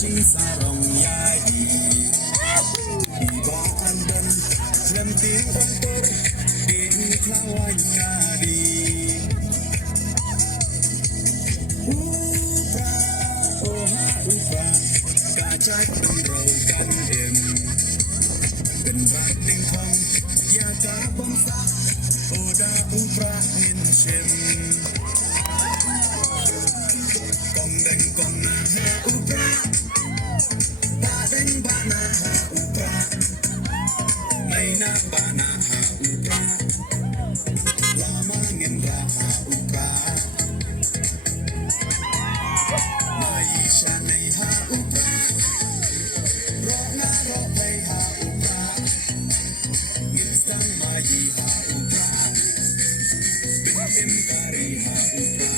Cing sarong yadi Iba andan Lemting kompor Di kawan kadi Upra Oha upra Kacak rau kan em Kan bating kong Ya ka bangsa Oda upra min shem Kong deng kong na ha upra Ba deng ba na ha upra May na ba na ha upra Lama ngin ra ha upra May siya nay ha upra Ro nga ro hay ha upra Ngin sang may ha upra Bin kari ha upra